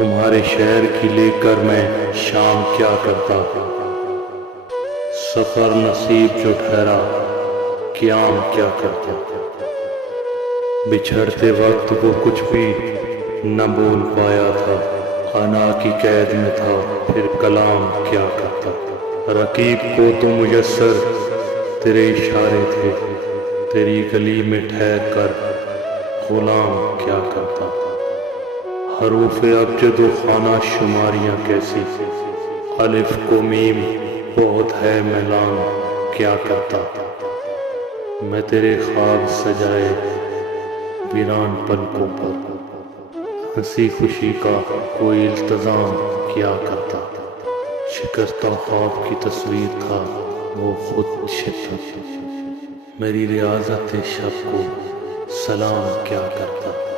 تمہارے شہر کی لے کر میں شام کیا کرتا، سفر نصیب جو ٹھہرا قیام کیا کرتا۔ بچھڑتے وقت وہ کچھ بھی نہ بول پایا تھا، انا کی قید میں تھا پھر کلام کیا کرتا۔ رقیب کو تو میسر تیرے اشارے تھے، تیری گلی میں ٹھہر کر غلام کیا کرتا۔ حروف ابجد و خانہ شماریاں کیسی، الف کو میم بہت ہے میلان کیا کرتا۔ میں تیرے خواب سجائے ویران پلکوں پر ہنسی خوشی کا کوئی التزام کیا کرتا۔ شکستہ خواب کی تصویر تھا وہ خود شدت، میری ریاضت شب کو سلام کیا کرتا۔